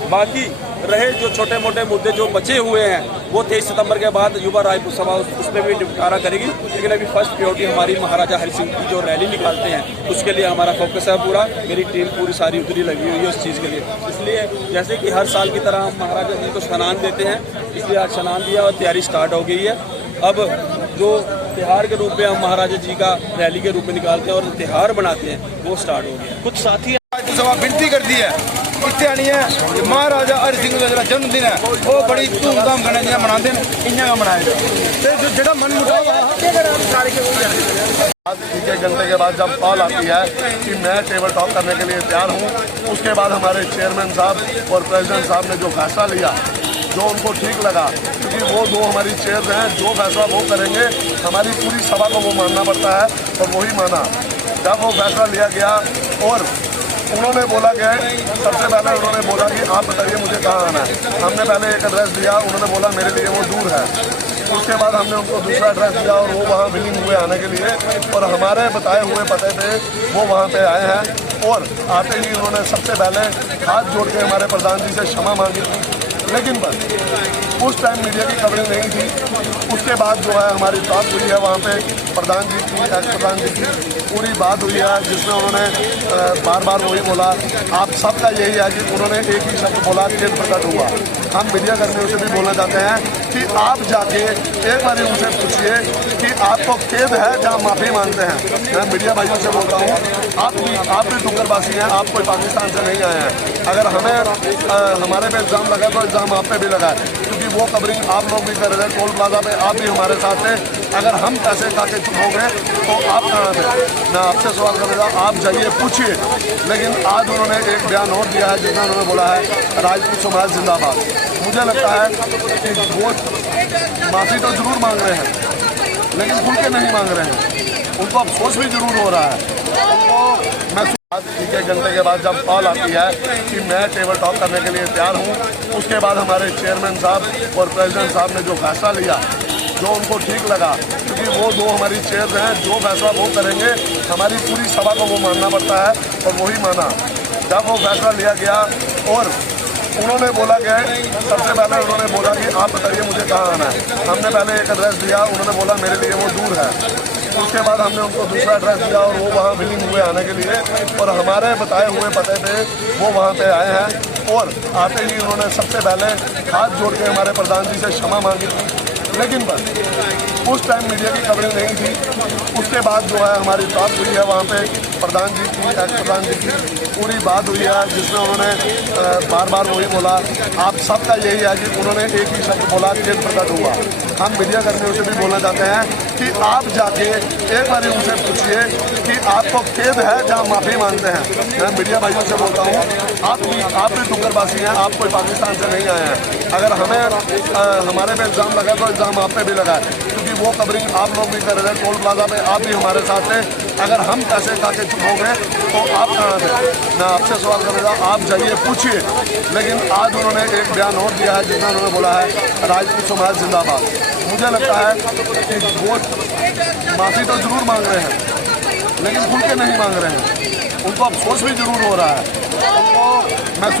बाकी रहे जो छोटे मोटे मुद्दे जो बचे हुए हैं वो 23 सितंबर के बाद युवा रायपुर सभा उस पर भी निपटारा करेगी। लेकिन अभी फर्स्ट प्रायोरिटी हमारी महाराजा हरि सिंह की जो रैली निकालते हैं उसके लिए हमारा फोकस है पूरा। मेरी टीम पूरी सारी उधरी लगी हुई है उस चीज़ के लिए। इसलिए जैसे कि हर साल की तरह हम महाराजा जी को स्नान देते हैं, इसलिए आज स्नान दिया और तैयारी स्टार्ट हो गई है। अब जो त्योहार के रूप में हम महाराजा जी का रैली के रूप में निकालते हैं और त्योहार बनाते हैं वो स्टार्ट हो गया। कुछ साथी सभा विनती करती है इतने आनी है कि महाराजा हरि सिंह का जो जन्मदिन है वो बड़ी धूमधाम कन्नै जियां मनाते हैं इयां मनाया जाए। जो मन मुटाव एक घंटे के बाद जब कॉल आती है कि मैं टेबल टॉक करने के लिए तैयार हूँ, उसके बाद हमारे चेयरमैन साहब और प्रेसिडेंट साहब ने जो फैसला लिया जो उनको ठीक लगा, क्योंकि वो दो हमारी चेयर हैं, जो फैसला वो करेंगे हमारी पूरी सभा को वो मानना पड़ता है और वही माना। जब वो फैसला लिया गया और उन्होंने बोला कि सबसे पहले उन्होंने बोला कि आप बताइए मुझे कहाँ आना है। हमने पहले एक एड्रेस दिया, उन्होंने बोला मेरे लिए वो दूर है। उसके बाद हमने उनको दूसरा एड्रेस दिया और वो वहाँ विलिंग हुए आने के लिए और हमारे बताए हुए पते पे वो वहाँ पे आए हैं। और आते ही उन्होंने सबसे पहले हाथ जोड़ के हमारे प्रधान जी से क्षमा मांगी थी, लेकिन बस उस टाइम मीडिया की कवरेज नहीं थी। उसके बाद जो है हमारी बात हुई है वहाँ पे प्रधान जी की, एक्स प्रधान जी की पूरी बात हुई है, जिसमें उन्होंने बार बार वही बोला। आप सबका यही है कि उन्होंने एक ही शब्द बोला, खेद प्रकट हुआ। हम मीडिया कर्मियों से भी बोलना चाहते हैं कि आप जाके एक बार उनसे पूछिए कि आपको खेद है जहाँ माफ़ी मांगते हैं। मैं मीडिया भाइयों से बोलता हूँ आप भी डूंगरवासी हैं, आप कोई पाकिस्तान से नहीं आए हैं। अगर हमें हमारे पे इल्ज़ाम लगा तो इल्ज़ाम आप पे भी लगा है, क्योंकि वो कवरिंग आप लोग भी कर रहे हैं। टोल प्लाजा पे आप भी हमारे साथ थे। अगर हम पैसे खा के चुप हो गए तो आप कहाँ थे? मैं आपसे सवाल करूँगा, आप जाइए पूछिए। लेकिन आज उन्होंने एक बयान और दिया है जिसमें उन्होंने बोला है राजपूत समाज जिंदाबाद। मुझे लगता है कि वो माफ़ी तो जरूर मांग रहे हैं लेकिन खुल के नहीं मांग रहे हैं, उनको अफसोस भी जरूर हो रहा है। उनको मैं एक घंटे के बाद जब कॉल आती है कि मैं टेबल टॉक करने के लिए तैयार हूँ, उसके बाद हमारे चेयरमैन साहब और प्रेसिडेंट साहब ने जो फैसला लिया जो उनको ठीक लगा, क्योंकि वो दो हमारी चेयर हैं, जो फैसला वो करेंगे हमारी पूरी सभा को वो मानना पड़ता है और वही माना। जब वो फैसला लिया गया और उन्होंने बोला कि सबसे पहले उन्होंने बोला कि आप बताइए मुझे कहाँ आना है। हमने पहले एक एड्रेस दिया, उन्होंने बोला मेरे लिए वो दूर है। उसके बाद हमने उनको दूसरा एड्रेस दिया और वो वहाँ विलिंग हुए आने के लिए और हमारे बताए हुए पते पे वो वहाँ पे आए हैं। और आते ही उन्होंने सबसे पहले हाथ जोड़ के हमारे प्रधान जी से क्षमा मांगी थी, लेकिन बस उस टाइम मीडिया की कवरेज नहीं थी। उसके बाद जो है हमारी बात हुई है वहाँ पे प्रधान जी की, एक्स प्रधान जी की पूरी बात हुई है, जिसमें उन्होंने बार बार वही बोला। आप सबका यही है कि उन्होंने एक ही शब्द बोला, खेद प्रकट हुआ। हम मीडिया कर्मियों से भी बोलना चाहते हैं कि आप जाके एक बार उनसे पूछिए कि आपको खेद है जहाँ माफ़ी मांगते हैं। मैं मीडिया भाइयों से बोलता हूँ आप भी डूंगरवासी हैं, आप कोई पाकिस्तान से नहीं आए हैं। अगर हमें हमारे पे इल्ज़ाम लगा तो इल्ज़ाम आप पे भी लगा है, क्योंकि वो कवरिंग आप लोग भी कर रहे हैं। टोल प्लाजा पे आप भी हमारे साथ थे। अगर हम पैसे खा के चुप हो गए तो आप कहाँ थे? मैं आपसे सवाल करूँगा, आप जाइए पूछिए। लेकिन आज उन्होंने एक बयान और दिया है जिसमें उन्होंने बोला है राजपूत समाज जिंदाबाद। मुझे लगता है कि वो माफ़ी तो जरूर मांग रहे हैं लेकिन खुल के नहीं मांग रहे हैं, उनको अफसोस भी जरूर हो रहा है। उनको मैं